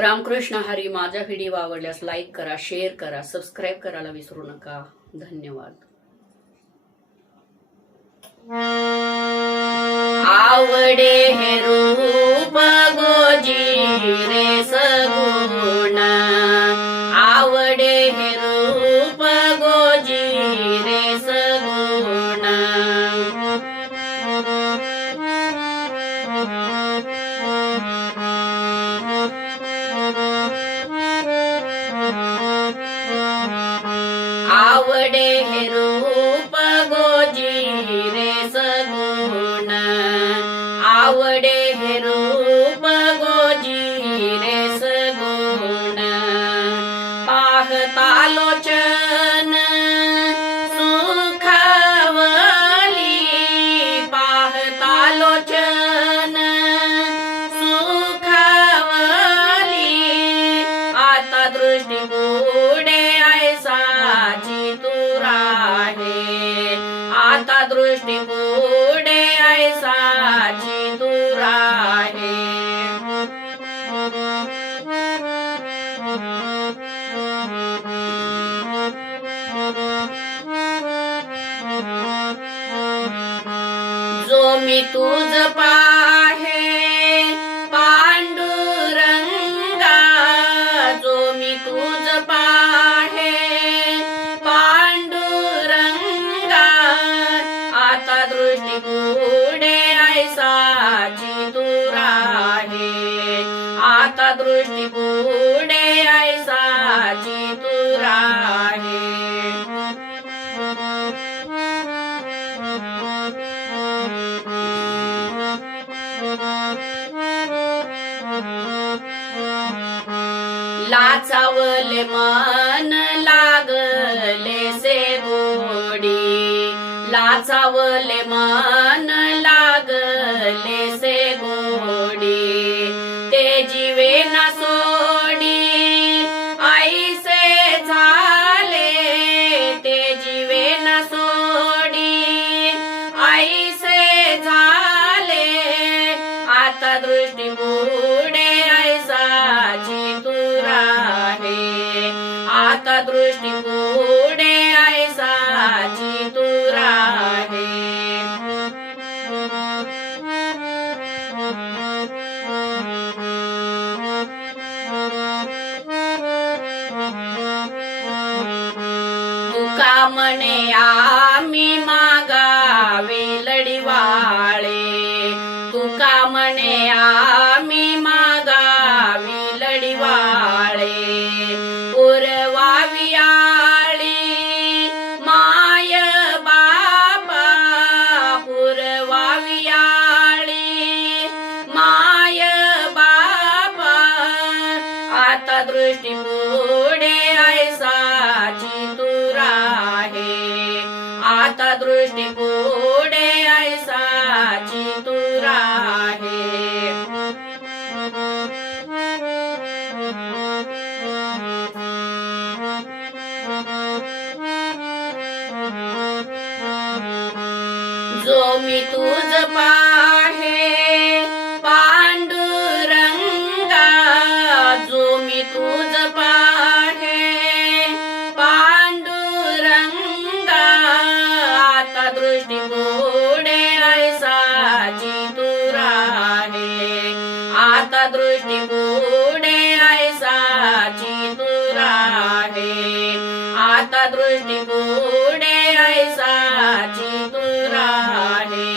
रामकृष्ण हरी. माझा व्हिडिओ आवडल्यास लाईक करा, शेअर करा, सबस्क्राईब करायला विसरू नका. धन्यवाद. आवडे हे रूप गोजी रे सगुण, आवडे हे रूप गोजी रे सगुण. आवडे हे रूप गोजी रे सगुण, आवडे हे रूप गोजी रे सगुण. पाहता लोचन सुखावली, पाहता लोचन सुखावली. आता दृष्टी पुढे ऐसाची तूर आहे, आता दृष्टी पुढे ऐसाची तूर आहे. जो मी तुझ पाहे पांडुरंगा, जो मी तुझ पाहे पांडुरंगा. आता दृष्टी पुढे ऐसाची तूर आहे, आता दृष्टी पुढे ऐसाची तूर आहे. लाचावले मन लागले से गोडी, लाचावले मन लागले से गोडी. ते जीवे ना सोडी ऐसे झाले, ते जीवे ना सोडी ऐसे झाले. आता दृष्टी पुढे ऐसाची तूर आहे, आता दृष्टी पुढे ऐसाची तूर आहे. तुका म्हणे आम्ही मागावे लढिवाळे, तुका म्हणे आम्ही मागावी लढिवाळे. पुरवावी आळी माय बापा, पुरवावी आळी माय बापा. आता दृष्टी पुढे ऐसाची तूर आहे, आता दृष्टी पुढे ऐसाची तूर आहे. जो मी तुझ पाहे पांडुरंगा, जो मी तुझ पाहे पांडुरंगा. आता दृष्टी पुढे ऐसाची तूर आहे, आता दृष्टी पुढे ऐसाची तूर आहे, आता दृष्टी पुढे ऐसाची तूर आहे,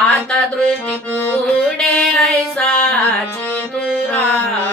आता दृष्टी पुढे ऐसाची तूर आहे.